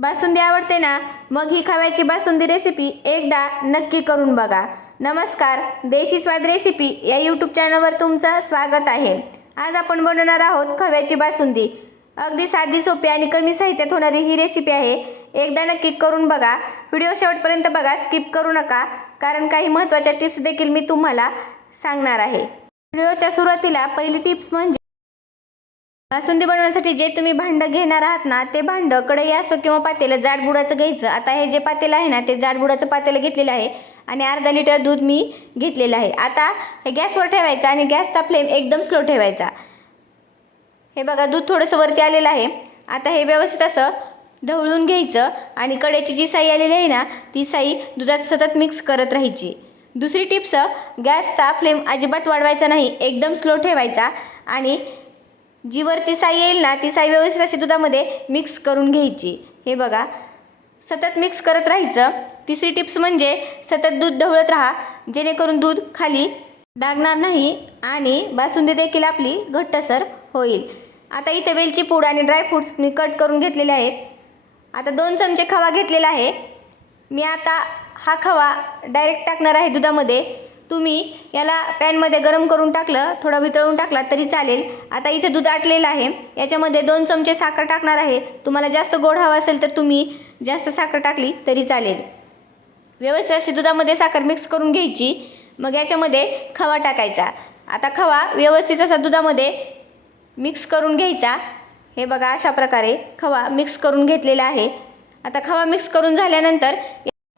बासुंदी आवडते ना? मग ही खव्याची बासुंदी रेसिपी एकदा नक्की करून बघा। नमस्कार, देशी स्वाद रेसिपी या यूट्यूब चॅनलवर तुमचं स्वागत आहे। आज आपण बनवणार आहोत खव्याची बासुंदी। अगदी साधी, सोपी आणि कमी साहित्यात होणारी ही रेसिपी आहे। एकदा नक्की करून बघा। व्हिडिओ शेवटपर्यंत बघा, स्किप करू नका, कारण काही महत्त्वाच्या टिप्स देखील मी तुम्हाला सांगणार आहे। व्हिडिओच्या सुरुवातीला पहिली टिप्स म्हणजे बासुंदी बनवण्यासाठी जे तुम्ही भांडं घेणार आहात ना, ते भांडं कढई असो किंवा पातेलं जाडबुडाचं घ्यायचं। आता हे जे पातेलं आहे ना, ते जाडबुडाचं पातेलं घेतलेलं आहे आणि अर्धा लिटर दूध मी घेतलेलं आहे। आता हे गॅसवर ठेवायचं आणि गॅसचा फ्लेम एकदम स्लो ठेवायचा। हे बघा, दूध थोडंसं वरती आलेलं आहे। आता हे व्यवस्थित असं ढवळून घ्यायचं आणि कढईची जी साई आलेली आहे ना, ती साई दुधात सतत मिक्स करत राहायची। दुसरी टिप्स, गॅसचा फ्लेम अजिबात वाढवायचा नाही, एकदम स्लो ठेवायचा आणि जी वरती साई येईल ना, ती साई व्यवस्थित अशी दुधामध्ये मिक्स करून घ्यायची। हे बघा, सतत मिक्स करत राहायचं। तिसरी टिप्स म्हणजे सतत दूध ढवळत राहा, जेणेकरून दूध खाली डागणार नाही आणि बासुंदी देखील आपली घट्टसर होईल। आता इथे वेलची पूड आणि ड्रायफ्रूट्स मी कट करून घेतलेले आहेत। आता 2 चमचे खवा घेतलेला आहे मी। आता हा खवा डायरेक्ट टाकणार आहे दुधामध्ये। तुम्ही याला पॅनमध्ये गरम करून टाकलं, थोडा वितळून टाकला तरी चालेल। आता इथे दूध आटलेलं आहे, याच्यामध्ये 2 चमचे साखर टाकणार आहे। तुम्हाला जास्त गोड हवा असेल तर तुम्ही जास्त साखर टाकली तरी चालेल। व्यवस्थित अशी दुधामध्ये साखर मिक्स करून घ्यायची। मग याच्यामध्ये खवा टाकायचा। आता खवा व्यवस्थित असा दुधामध्ये मिक्स करून घ्यायचा। हे बघा, अशा प्रकारे खवा मिक्स करून घेतलेला आहे। आता खवा मिक्स करून झाल्यानंतर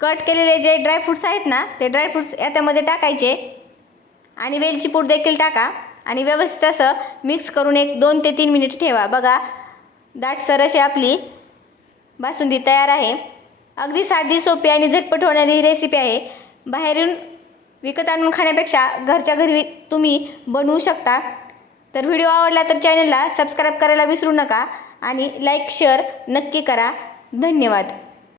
कट केलेले जे ड्रायफ्रूट्स आहेत ना, ते ड्रायफ्रूट्स याच्यामध्ये टाकायचे आणि वेलची पूड देखील टाका आणि व्यवस्थित असं मिक्स करून एक 2 ते 3 मिनिट ठेवा। बघा, दाटसर अशी आपली बासुंदी तयार आहे। अगदी साधी, सोपी आणि झटपट होणारी ही रेसिपी आहे। बाहेरून विकत आणून खाण्यापेक्षा घरच्या घरी तुम्ही बनवू शकता। तर व्हिडिओ आवडला तर चॅनलला सबस्क्राईब करायला विसरू नका आणि लाईक शेअर नक्की करा। धन्यवाद।